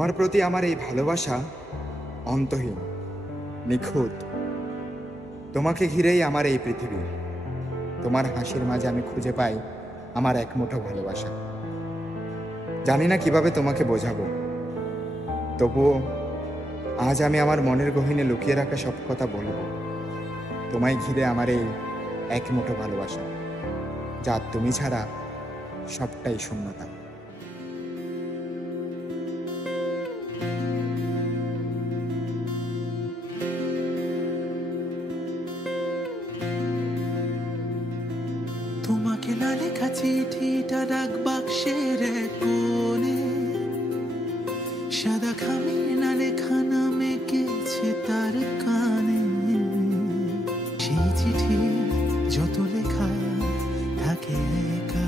তোমার প্রতি আমার এই ভালোবাসা অন্তহীন, নিখুঁত। তোমাকে ঘিরেই আমার এই পৃথিবী। তোমার হাসির মাঝে আমি খুঁজে পাই আমার এক মুঠো ভালোবাসা। জানি না কিভাবে তোমাকে বোঝাবো, তবুও আজ আমি আমার মনের গহীনে লুকিয়ে রাখা সব কথা বলবো। তোমায় ঘিরে আমার এই এক মুঠো ভালোবাসা, যা তুমি ছাড়া সবটাই শূন্যতা। তোমাকে না লেখা চিঠিটা ডাক বাক্সের এক কোণে, সাদা খামের না লেখা নাম এঁকেছে তার কানে। সেই চিঠি যত লেখা থাকে একা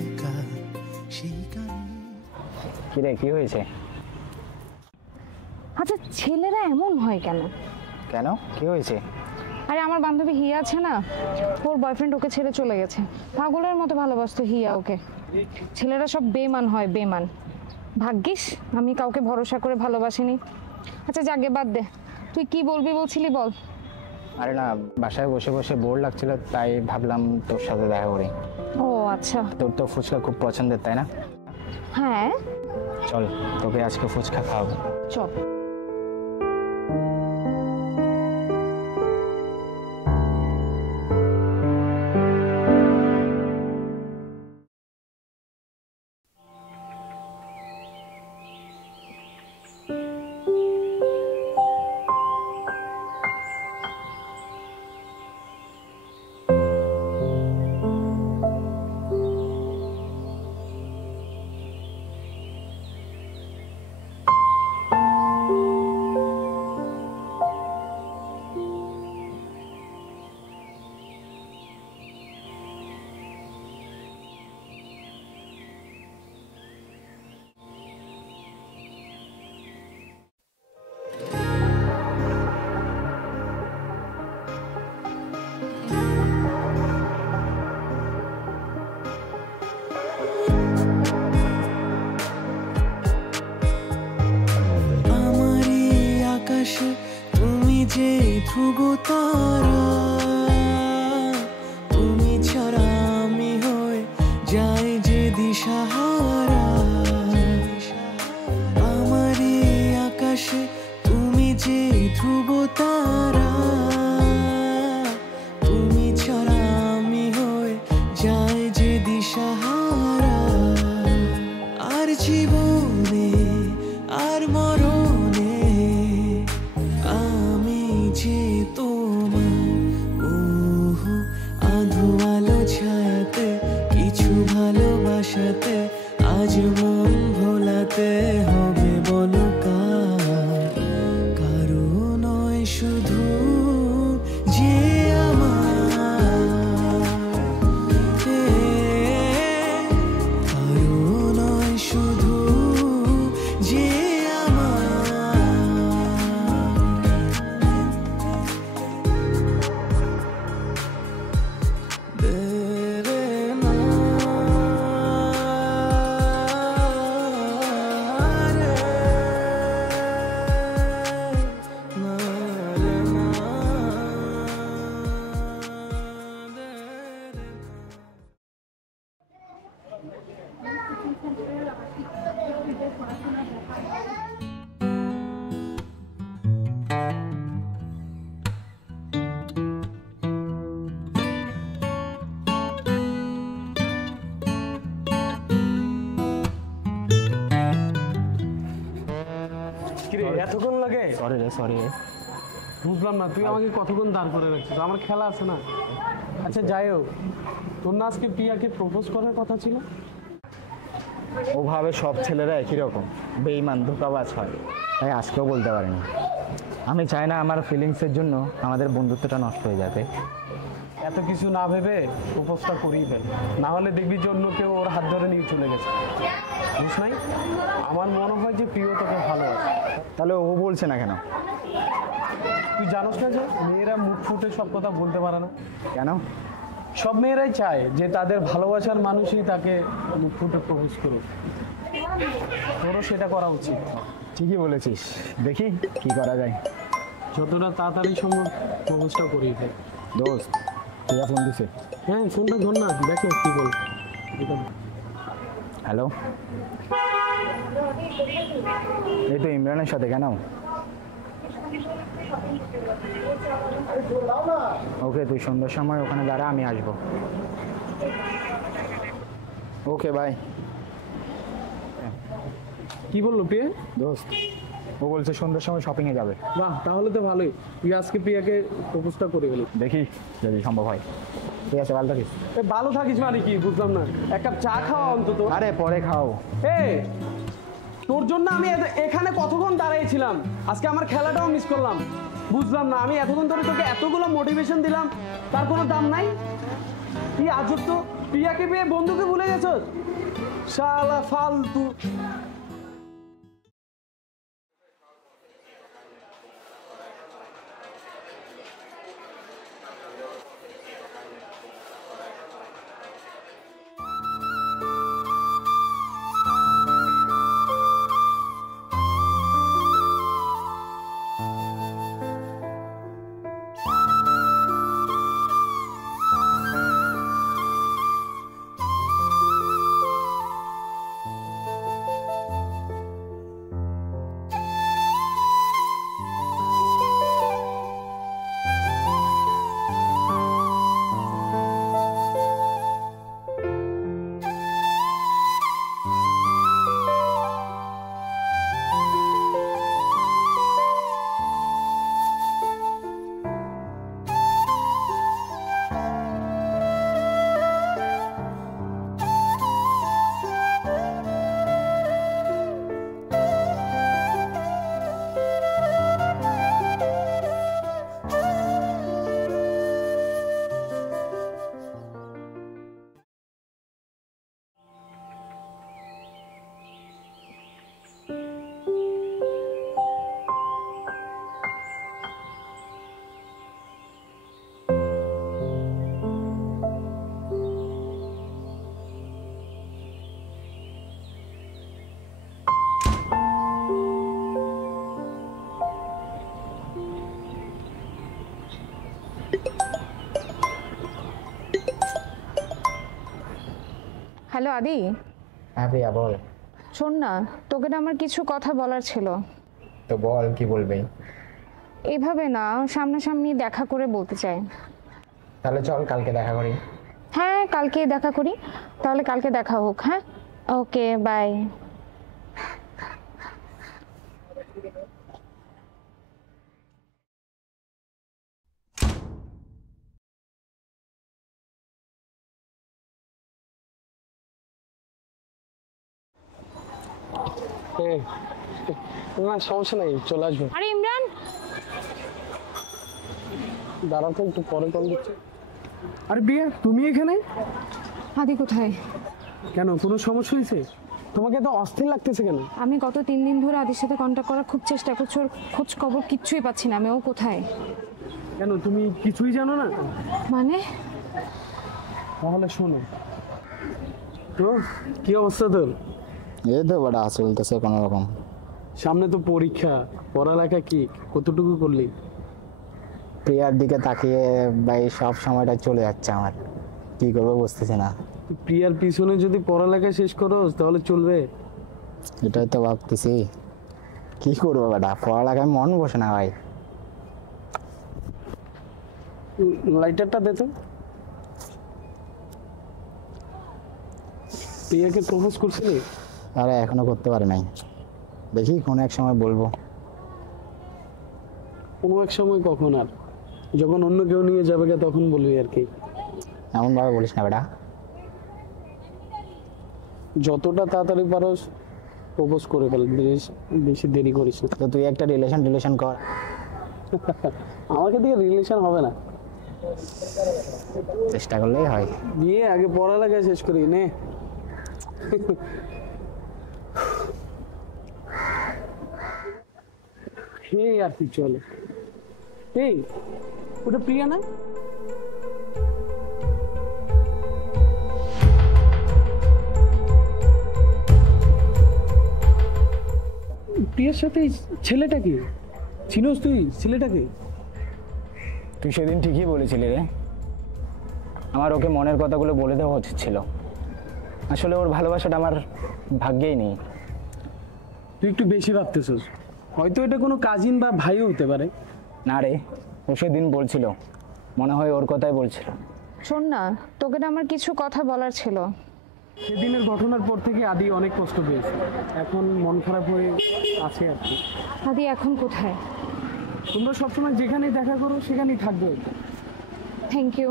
একা সেই কানে। কিরে, কি হয়েছে? আচ্ছা, ছেলেরা এমন হয় কেন? কেন, কি হয়েছে? আরে আমার বান্ধবী হিয়া আছে না, ওর বয়ফ্রেন্ড ওকে ছেড়ে চলে গেছে। পাগলের মতো ভালোবাসতো হিয়া ওকে। ছেলেরা সব বেমান হয়, বেমান। ভাগ্যিস আমি কাউকে ভরসা করে ভালোবাসিনি। আচ্ছা যাকে বাদ দে, তুই কি বলবি বলছিলি বল। আরে না, বাসায় বসে বসে বোর লাগছিল, তাই ভাবলাম তোর সাথে দেখা করি। ও আচ্ছা। তোর তো ফুচকা খুব পছন্দের, তাই না? হ্যাঁ চল, তোকে আজকে ফুচকা খাওয়াবো। চল। তুমি যে ধ্রুব তারা, তুমি ছাড়া আমি হয়ে যাই যে দিশাহারা। আমার আকাশে তুমি যে ধ্রুব তারা, তুমি ছাড়া আমি হয়ে যাই যে দিশাহারা। আর জীবনে আর মরণে আমি যে তোমার। ওহো আধো আলো ছায়াতে কিছু ভালোবাসাতে আজ মন ভোলাতে হবে বলো কার? কারো নয় শুধু যে আমার, কারো নয় শুধু যে এতক্ষণ লাগে? সরি রে, সরি রে। বুঝলাম না, তুই আমাকে কতক্ষণ দাঁড় করে রাখছিস? আমার খেলা আছে না। আচ্ছা যাই হোক, তোর না আজকে প্রিয়াকে প্রপোজ করার কথা ছিল? ওভাবে সব ছেলেরা একই রকম বেঈমান, ধোঁকাবাজ হয়, তাই আজকেও বলতে পারিনি। আমি চাই না আমার ফিলিংসের জন্য আমাদের বন্ধুত্বটা নষ্ট হয়ে যাবে। এত কিছু না ভেবে প্রপোজটা করিয়ে ফেল, না হলে দেখবি যে অন্য কেউ ওর হাত ধরে নিয়ে চলে গেছে। বুঝ নাই, আমার মনে হয় যে প্রিয় তোকে ভালোবাসে। তাহলে ও বলছে না কেন? তুই জানোস না যে মেয়েরা মুখ ফুটে সব কথা বলতে পারে না? কেন? সব মেয়েরাই চায় যে তাদের ভালোবাসার মানুষই তাকে মুখ ফুটে প্রপোজ করুক। তোরও সেটা করা উচিত। ঠিকই বলেছিস, দেখি কি করা যায়। যতটা তাড়াতাড়ি সম্ভব প্রপোজটা করিয়ে ফেল। দোস্ত প্রিয়া ফোন দিছে। হ্যাঁ, ফোনটা ধর না, দেখ না কি বল। হ্যালো, এই তো ইমরানের সাথে। কেন? ওকে, তুই সন্ধ্যার সময় ওখানে দাঁড়া, আমি আসবো। Okay bye. কি বললো প্রিয়া? দোস্ত ও বলছে সন্ধ্যার সময় শপিংয়ে যাবে। বাহ, তাহলে তো ভালোই। তুই আজকে প্রিয়াকে প্রপোজটা করে গেলি। দেখি যদি সম্ভব হয়। ঠিক আছে, ভালো থাকিস। ভালো থাকিস মানে কি বুঝলাম না। এক কাপ চা খাওয়া অন্তত। আরে পরে খাও। তোর জন্য আমি এখানে কতক্ষণ দাঁড়িয়েছিলাম, আজকে আমার খেলাটাও মিস করলাম। বুঝলাম না, আমি এতক্ষণ ধরে তোকে এতগুলো মোটিভেশন দিলাম, তার কোনো দাম নাই। কি আজব তো, প্রিয়াকে পেয়ে বন্ধুকে ভুলে গেছ, শালা ফালতু। হ্যালো আদি। হ্যাঁ প্রিয়া বল। শোন না, তোকে না আমার কিছু কথা বলার ছিল। তো বল, কি বলবি? এভাবে না, সামনাসামনি দেখা করে বলতে চাই। তাহলে চল কালকে দেখা করি। হ্যাঁ, কালকে দেখা করি। তাহলে কালকে দেখা হোক। হ্যাঁ, ওকে, বাই। না সমস্যা নাই, চলে আসবো। আরে ইমরান, দাঁড়াও তো, একটু পরে কল দিচ্ছি। আরে প্রিয়া, তুমি এখানে? আদি কোথায়? কেন, কোনো সমস্যা হয়েছে? তোমাকে তো অস্থির লাগতেছে কেন? আমি গত 3 দিন ধরে আদির সাথে কন্ট্যাক্ট করার খুব চেষ্টা করছি, ওর খোঁজ খবর কিচ্ছুই পাচ্ছি না আমি। ও কোথায়? কেন, তুমি কিছুই জানো না? মানে? তাহলে শোনো তো, কি অবস্থা তোর? এই তো বড় চলতেছে কোনো রকম। সামনে তো পরীক্ষা, পড়ালেখা কি কতটুকু করলি? প্রিয়ার দিকে তাকিয়ে ভাই সব সময়টা চলে যাচ্ছে আমার, কি করবো বুঝতেছি না। প্রিয়ার পিছনে যদি পড়ালেখা শেষ করোস তাহলে চলবে? এটাই তো ভাবতেছি, কি করবো বেটা, পড়ালেখায় মন বসে না ভাই। লাইটারটা দে তো। প্রিয়াকে প্রপোজ করছিলি? আরে এখনো করতে পারে নাই, দেখি কোনো এক সময় বলবো। কোনো এক সময় কখন? আর যখন অন্য কেউ নিয়ে যাবে তখন বলবি আর কি। এমন ভাবে বলিস না বেটা। যতটা তাড়াতাড়ি পারোস প্রপোজ করে ফেল, বেশি দেরি করিস না। তো তুই একটা রিলেশন কর। আমাকে দিয়ে রিলেশন হবে না, চেষ্টা করলেই হয়। দিয়ে আগে পড়ালেখা শেষ করি নে। এই আর কি চলে। এই ওটা প্রিয়া না? প্রিয়ার সাথে এই ছেলেটাকে চিনোস? তুই ছেলেটাকে? তুই সেদিন ঠিকই বলেছিলি রে, আমার ওকে মনের কথাগুলো বলে দেওয়া উচিত ছিল। আসলে ওর ভালোবাসাটা আমার ভাগ্যেই নেই। তুই একটু বেশি ভাবতেছিস, হয়তো এটা কোনো কাজিন বা ভাইও হতে পারে। না রে, ও সেদিন বলছিল, মনে হয় ওর কথাই বলছিল। শোন না, তোকে না আমার কিছু কথা বলার ছিল। সেদিনের ঘটনার পর থেকে আদি অনেক কষ্ট পেয়েছে, এখন মন খারাপ হয়ে আছে আর কি। আদি এখন কোথায়? তোমরা সবসময় যেখানেই দেখা করো সেখানেই থাকবে। Thank you.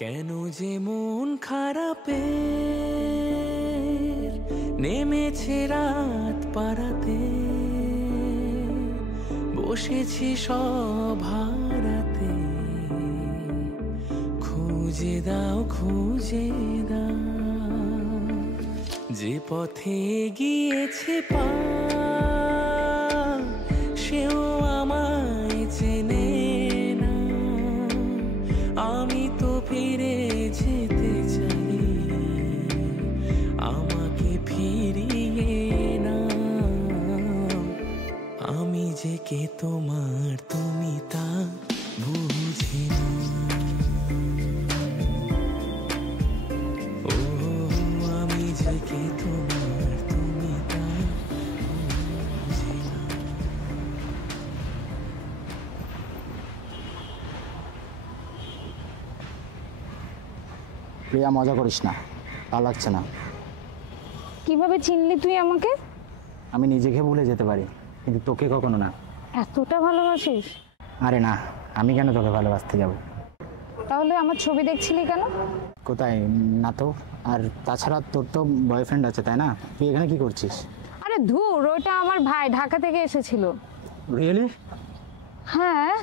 কেন যে মন খারাপে নেমেছে রাত পারাতে, বসেছি সব হারাতে, খুঁজে দাও খুঁজে দাও, যে পথে গিয়েছে পা সেও আমায় চেনে না। আমি তো ফিরে যেতে চাই, আমাকে ফিরিয়ে না। আমি যে কে তোমার, তুমি তা বুঝি না। ও আমি যে কে তোমার, তুমি তা বুঝি না। প্রিয়া, মজা করিস না, ভালো লাগছে না। কিভাবে চিনলি তুই আমাকে? আমি নিজেকে ভুলে যেতে পারি, কিন্তু তোকে কখনো না। এতটা ভালোবাসিস? আরে না, আমি কেন তোকে ভালোবাসতে যাব? তাহলে আমার ছবি দেখছিলি কেন? কোথায়? না তো। আর তাছাড়া তোর তো বয়ফ্রেন্ড আছে, তাই না? তুই এখানে কি করছিস? আরে ধুর, ওইটা আমার ভাই ঢাকা থেকে এসেছিল। রিয়েলি? হ্যাঁ।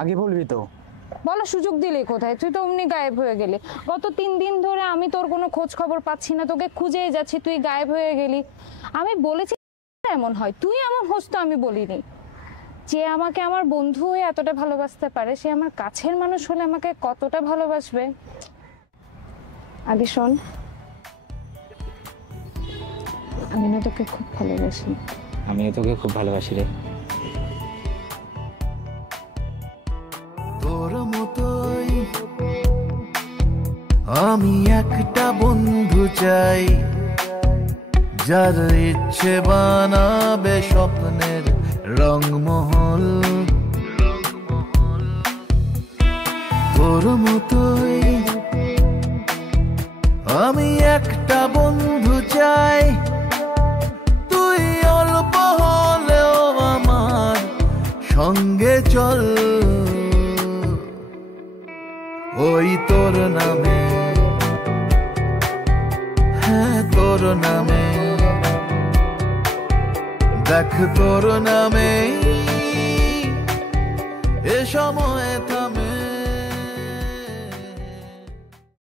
আগে বলবি তো। বলো, সুযোগ দিলি কোথায়? তুই তো অমনি গায়েব হয়ে গেলি। গত 3 দিন ধরে আমি তোর কোনো খোঁজ খবর পাচ্ছি না, তোকে খুঁজেই যাচ্ছি, তুই গায়েব হয়ে গেলি। আমি বলেছি এমন হয়, তুই এমন হোস তো আমি বলিনি। যে আমাকে আমার বন্ধু হয়ে এতটা ভালোবাসতে পারে, সে আমার কাছের মানুষ হলে আমাকে কতটা ভালোবাসবে। আগে শোন, আমি না তোকে খুব ভালোবাসি। আমিও তোকে খুব ভালোবাসি রে। তোর মতোই আমি একটা বন্ধু চাই, যার ইচ্ছে বানাবে স্বপ্নের রংমহল। তোর মতোই আমি একটা বন্ধু চাই, তুই অল্প হলেও আমার সঙ্গে চল। ওই তোর নামে, হ্যাঁ তোর নামে, দেখ তোর নামে এ সময়